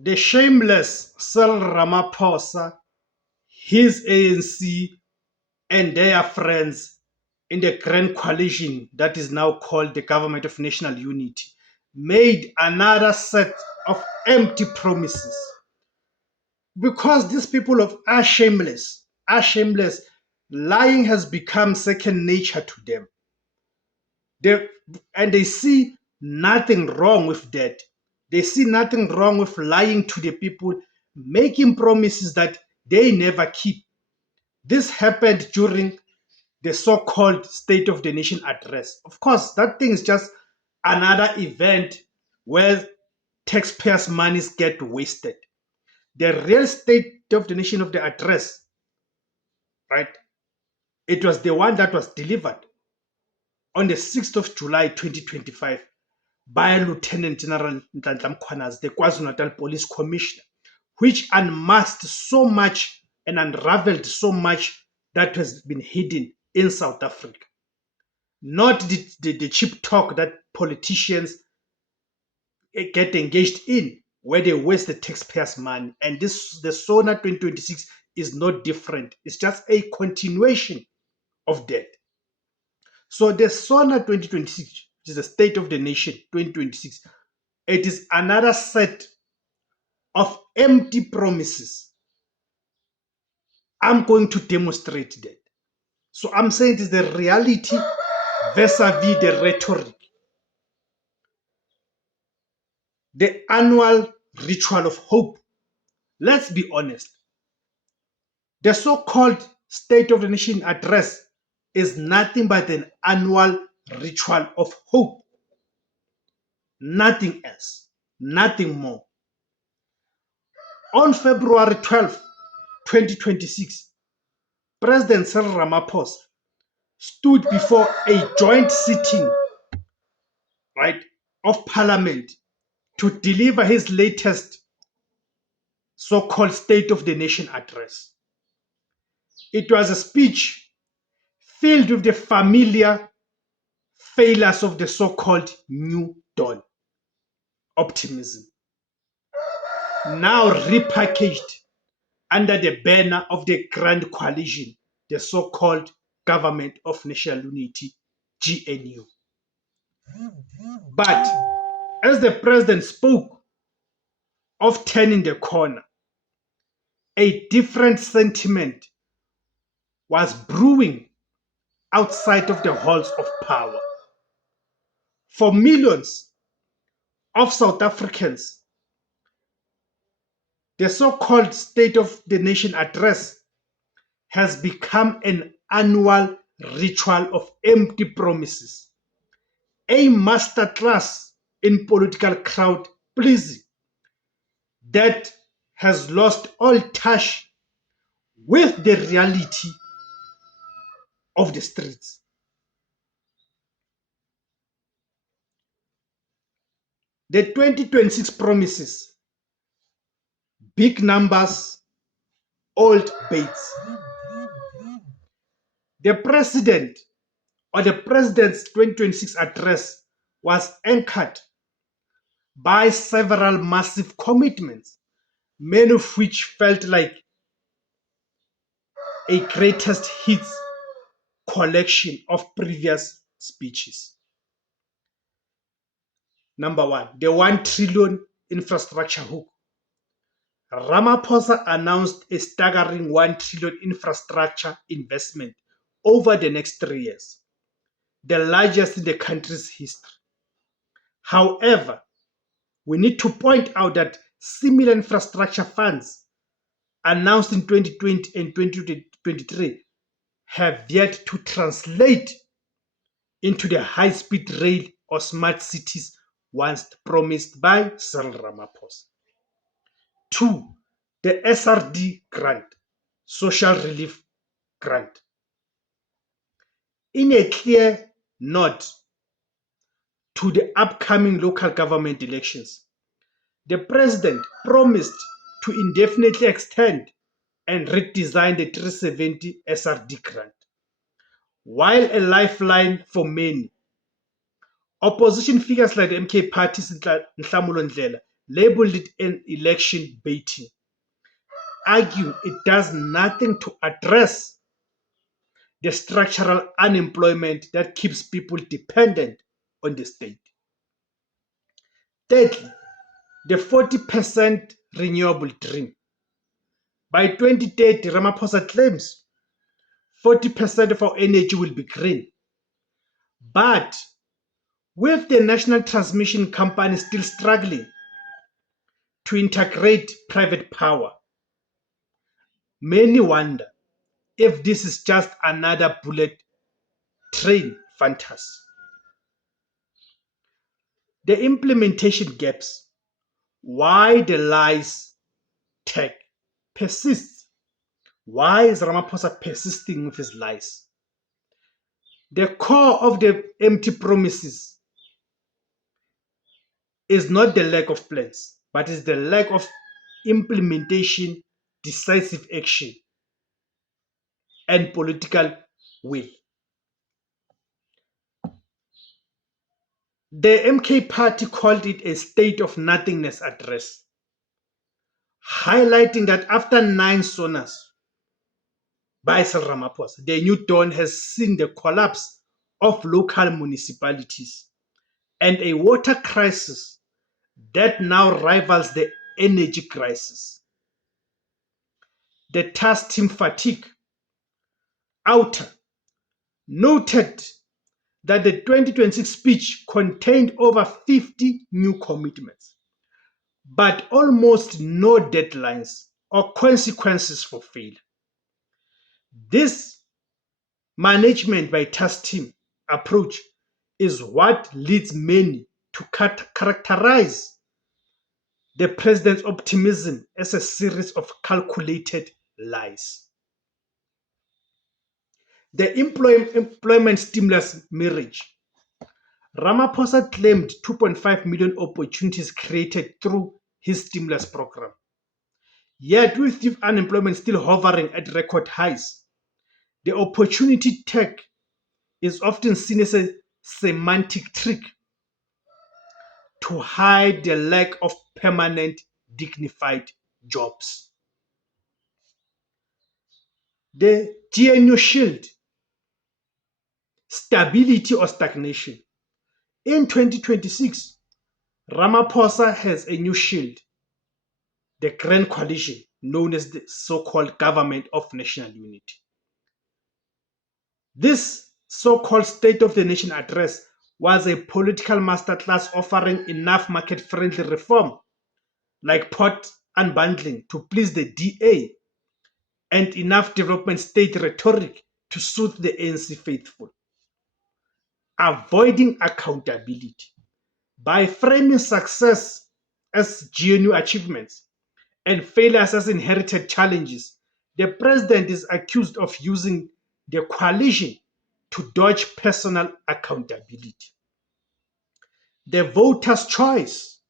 The shameless Cyril Ramaphosa, his ANC, and their friends in the grand coalition that is now called the Government of National Unity made another set of empty promises because these people are shameless. Lying has become second nature to them. They, and they see nothing wrong with that. They see nothing wrong with lying to the people, making promises that they never keep. This happened during the so-called State of the Nation address. Of course, that thing is just another event where taxpayers' monies get wasted. The real State of the Nation of the address, right? It was the one that was delivered on the 6th of July 2025 by Lieutenant General Nhlanhla Mkhwanazi, the KwaZulu-Natal Police Commissioner, which unmasked so much and unraveled so much that has been hidden in South Africa. Not the cheap talk that politicians get engaged in, where they waste the taxpayers' money. And the SONA 2026 is not different. It's just a continuation of that. So the SONA 2026, which is the State of the Nation 2026, it is another set of empty promises. I'm going to demonstrate that. So I'm saying it is the reality vis-a-vis the rhetoric. The annual ritual of hope. Let's be honest. The so-called State of the Nation address is nothing but an annual ritual of hope. Nothing else. Nothing more. On February 12, 2026, President Cyril Ramaphosa stood before a joint sitting, right, of Parliament to deliver his latest so-called State of the Nation address. It was a speech filled with the familiar failures of the so-called New Dawn optimism, now repackaged under the banner of the Grand Coalition, the so-called Government of National Unity, GNU. But as the president spoke of turning the corner, a different sentiment was brewing outside of the halls of power. For millions of South Africans, the so-called State of the Nation address has become an annual ritual of empty promises, a masterclass in political crowd pleasing that has lost all touch with the reality of the streets. The 2026 promises, big numbers, old baits. The president or the president's 2026 address was anchored by several massive commitments, many of which felt like a greatest hits collection of previous speeches. Number one, the 1 trillion infrastructure hook. Ramaphosa announced a staggering 1 trillion infrastructure investment over the next 3 years, the largest in the country's history. However, we need to point out that similar infrastructure funds announced in 2020 and 2023 have yet to translate into the high-speed rail or smart cities once promised by Cyril Ramaphosa. 2. The SRD grant, Social Relief Grant. In a clear nod to the upcoming local government elections, the president promised to indefinitely extend and redesign the 370 SRD grant. While a lifeline for many, opposition figures like the MK Party's Nhlanhla Ndlela labeled it an election baiting, arguing it does nothing to address the structural unemployment that keeps people dependent on the state. Thirdly, the 40% renewable dream. By 2030, Ramaphosa claims 40% of our energy will be green. But with the national transmission company still struggling to integrate private power, many wonder if this is just another bullet train fantasy. The implementation gaps, why the lies tag persists. Why is Ramaphosa persisting with his lies? The core of the empty promises is not the lack of plans, but is the lack of implementation, decisive action, and political will. The MK party called it a state of nothingness address, highlighting that after 9 sonas by Cyril Ramaphosa, the new dawn has seen the collapse of local municipalities and a water crisis that now rivals the energy crisis. The task team fatigue outer noted that the 2026 speech contained over 50 new commitments, but almost no deadlines or consequences for failure. This management by task team approach is what leads many to characterize the president's optimism as a series of calculated lies. The employment stimulus marriage. Ramaphosa claimed 2.5 million opportunities created through his stimulus program. Yet, with youth unemployment still hovering at record highs, the opportunity tag is often seen as a semantic trick to hide the lack of permanent, dignified jobs. The GNU Shield, stability or stagnation. In 2026, Ramaphosa has a new shield, the Grand Coalition, known as the so-called Government of National Unity. This so-called State of the Nation address was a political masterclass offering enough market-friendly reform, like port unbundling to please the DA, and enough development state rhetoric to suit the ANC faithful. Avoiding accountability. By framing success as GNU achievements and failures as inherited challenges, the president is accused of using the coalition to dodge personal accountability. The voter's choice.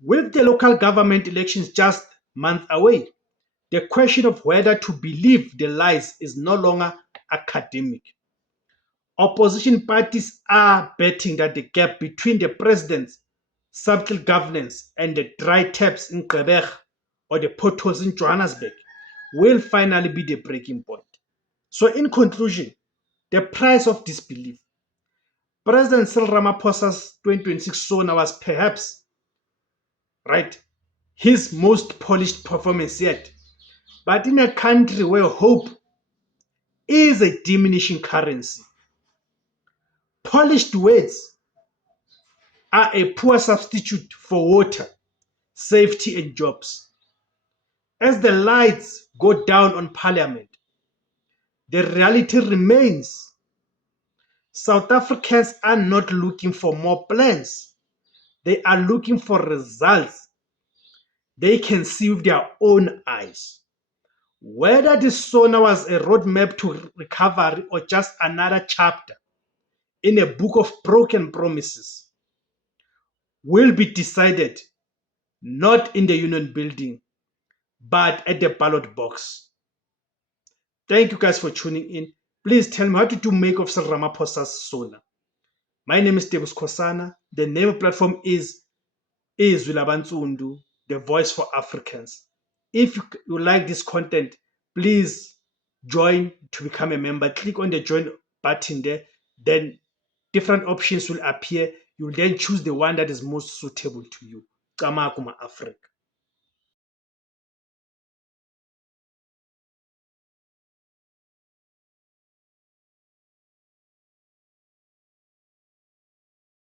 With the local government elections just months away, the question of whether to believe the lies is no longer academic. Opposition parties are betting that the gap between the president's subtle governance and the dry taps in Quebec or the potholes in Johannesburg will finally be the breaking point. So, in conclusion, the price of disbelief. President Cyril Ramaphosa's 2026 SONA was perhaps right his most polished performance yet. But in a country where hope is a diminishing currency, polished words are a poor substitute for water, safety, and jobs. As the lights go down on Parliament, the reality remains South Africans are not looking for more plans. They are looking for results they can see with their own eyes. Whether this SONA was a roadmap to recovery or just another chapter in a book of broken promises will be decided not in the union building, but at the ballot box. Thank you guys for tuning in. Please tell me what did you make of Cyril Ramaphosa's SONA. My name is Tebus Kosana. The name of the platform is Izwi Labansundu, the voice for Africans. If you like this content, please join to become a member. Click on the join button there. Then different options will appear. You will then choose the one that is most suitable to you. Camakuma Africa.